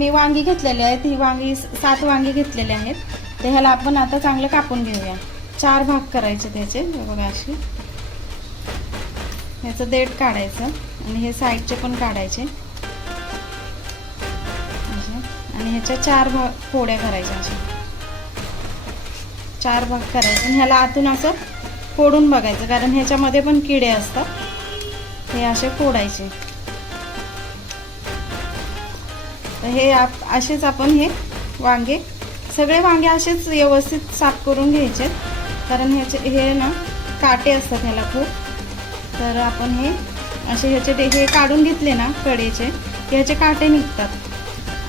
मी वांगी घेतलेली आहेत, ही वांगी 7 वांगी घेतलेले आहेत. तर ह्याला आपण आता चांगलं कापून घेऊया. 4 भाग करायचे त्याचे, बघा अशी. ह्याचं देठ काढायचं आणि हे साईडचे पण काढायचे आणि ह्याच्या 4 भाग फोड्या करायच्या. अशा 4 भाग करायचे आणि ह्याला आतून असं फोडून बघायचं, कारण ह्याच्यामध्ये पण किडे असतात. हे असे फोडायचे. तर हे असेच आपण हे वांगे, सगळे वांगे असेच व्यवस्थित साफ करून घ्यायचे, कारण हे ना काटे असतात ह्याला खूप. तर आपण हे असे ह्याचे हे काढून घेतले ना कडेचे, ह्याचे काटे निघतात.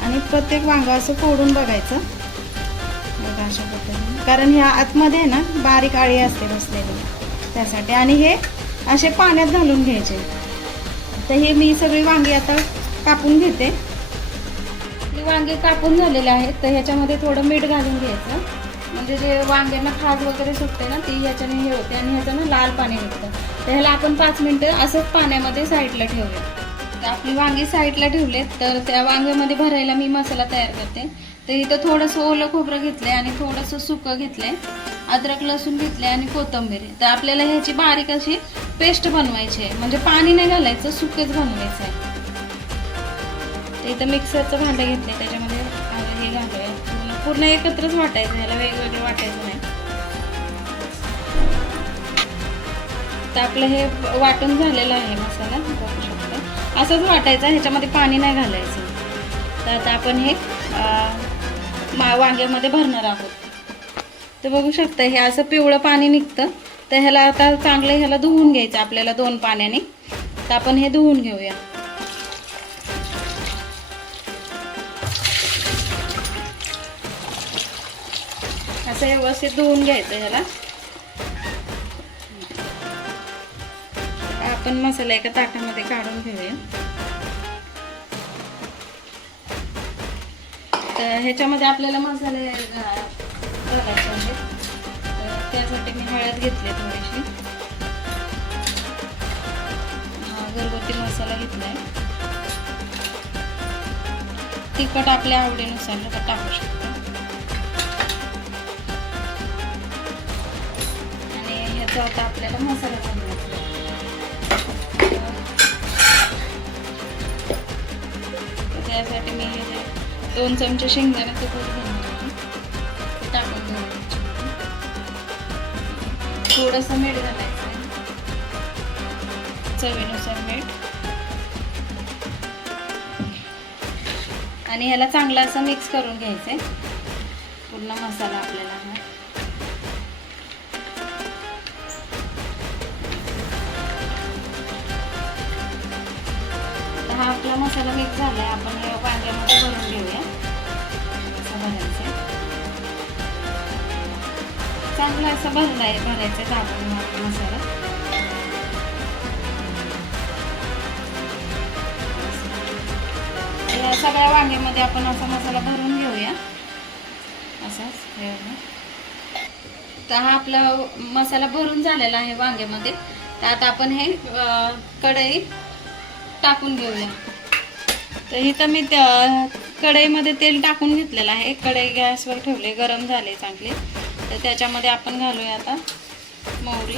आणि प्रत्येक वांगा असं फोडून बघायचं, बघा अशा पद्धतीने, कारण ह्या आतमध्ये ना बारीक आळी असते बसलेली, त्यासाठी. आणि हे असे पाण्यात घालून घ्यायचे. तर हे मी सगळी वांगी आता कापून घेते. वांगे कापून झालेले आहेत. तर ह्याच्यामध्ये थोडं मीठ घालून घ्यायचं, म्हणजे जे वांग्यांना खाज वगैरे सुटते ना ती ह्याच्याने हे होते आणि ह्याचं ना लाल पाणी निघतं. तर ह्याला आपण 5 मिनिटं असंच पाण्यामध्ये साईडला ठेवूया. तर आपली वांगी साईडला ठेवलेत. तर त्या वांग्यामध्ये भरायला मी मसाला तयार करते. तर इथं थोडंसं ओलं खोबरं घेतलंय आणि थोडंसं सुकं घेतलंय, अद्रक लसूण घेतले आणि कोथिंबीर. तर आपल्याला ह्याची बारीक अशी पेस्ट बनवायची आहे, म्हणजे पाणी नाही घालायचं, सुकेच बनवायचं आहे. इथं मिक्सरचं भांडं घेतलंय, त्याच्यामध्ये हे घालूया. पूर्ण एकत्रच वाटायचं, ह्याला वेगवेगळं वाटायचं नाही. तर आपलं हे वाटून झालेलं आहे मसाला, बघू शकतो. असंच वाटायचं, ह्याच्यामध्ये पाणी नाही घालायचं. तर आता आपण हे वांग्यामध्ये भरणार आहोत. तर बघू शकता हे असं पिवळं पाणी निघतं. तर ह्याला आता चांगलं ह्याला धुवून घ्यायचं आपल्याला 2 पाण्याने. तर आपण हे धुवून घेऊया. असं व्यवस्थित धुवून घ्यायचं ह्याला. आपण मसाला एका ताटामध्ये काढून घेऊया. तर ह्याच्यामध्ये आपल्याला मसाले घालायचे आहेत. त्यासाठी मी हळद घेतली थोडीशी, घरगुती मसाला घेतलाय. तिखट आपल्या आवडीनुसार टाकू शकतो. आता आपल्याला मसाला बनवायचा. त्यासाठी मी 2 चमचे शेंगदाण्याचं कूट घेणार आहे, टाकून घ्यायचं. थोडंसं मीठ घालायचं आहे, चवीनुसार मीठ. आणि ह्याला चांगलं असं मिक्स करून घ्यायचंय पूर्ण मसाला आपल्याला. हा आपला मसाला मिक्स झालाय. आपण हे वांग्यामध्ये भरून घेऊया. असं भरायचं, चांगलं असं भरायचं दाबून मसाला. या सगळ्या वांग्यामध्ये आपण असा मसाला भरून घेऊया, असाच. तर हा आपला मसाला भरून झालेला आहे वांग्यामध्ये. तर आता आपण हे कढई टाकून घेऊया. तर इथं मी कढईमध्ये तेल टाकून घेतलेलं आहे. कढई गॅसवर ठेवले, गरम झाले चांगले. तर त्याच्यामध्ये आपण घालूया आता मोहरी.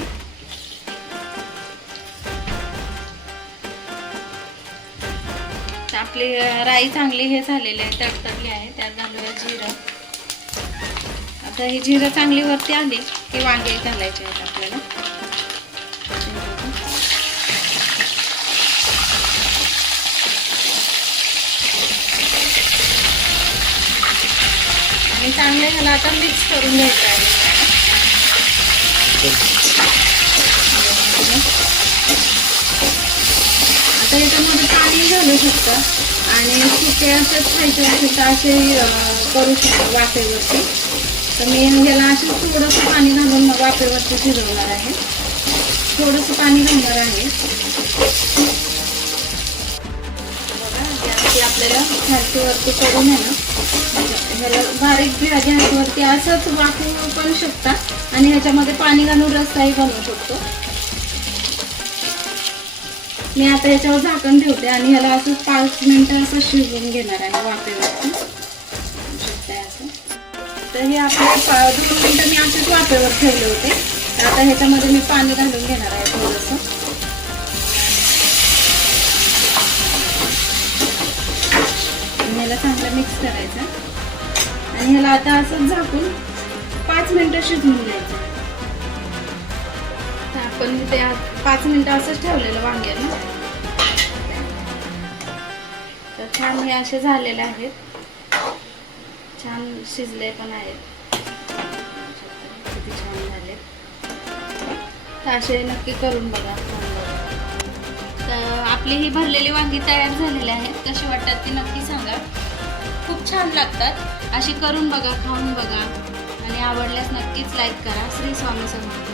आपली राई चांगली हे झालेली आहे, तडतडली आहे. त्यात घालूया जिरं. आता ही जिरं चांगली वरती आली की वांगे घालायचे आहेत आपल्याला. आणि चांगले ह्याला आता मिक्स करून घ्यायचं आहे. आता याच्यामध्ये पाणी घालू शकतं आणि सुके असेच खायचे असेल तर असे करू शकतो वाफेवरती. तर मी ह्याला असं थोडंसं पाणी घालून वाफेवरती शिजवणार आहे. थोडंसं पाणी घालणार आहे. बघा गॅसची आपल्याला खालतीवरती करून आहे ना, ह्याला बारीक गॅसवरती असंच वाफवू पण शकता आणि ह्याच्यामध्ये पाणी घालून रस्साही बनवू शकतो. मी आता ह्याच्यावर झाकण ठेवते आणि ह्याला असं 5 मिनिटं असं शिजवून घेणार आहे वाफेवरती. असं तर हे आपले 2 मिनिटं मी असेच वाफेवर ठेवले होते. तर आता ह्याच्यामध्ये मी पाणी घालून घेणार आहे थोडंसं. ह्याला चांगलं मिक्स करायचं आणि ह्याला आता असं झाकून 5 मिनिटं शिजवून घ्यायचं. आपण ते 5 मिनिटं असंच ठेवलेलं वांग्याला. तर छान हे असे झालेले आहेत, छान शिजले पण आहेत, किती छान झाले. तर असे नक्की करून बघा. तर आपली ही भरलेली वांगी तयार झालेली आहेत. कशी वाटतात ती नक्की सांगा. खूप छान लागतात. अशी करून बघा, खाऊन बघा आणि आवडल्यास नक्कीच लाईक करा. श्री स्वामी समर्थ.